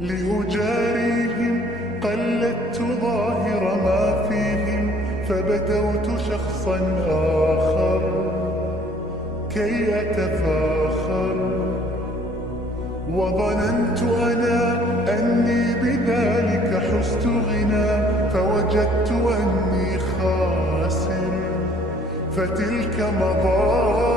لأجاريهم قلدت ظاهر ما فيهم، فبدوت شخصا آخر كي أتفاخر. وظننت أنا أني بذلك حزت غنى، فوجدت أني خاسر، فتلك مظاهر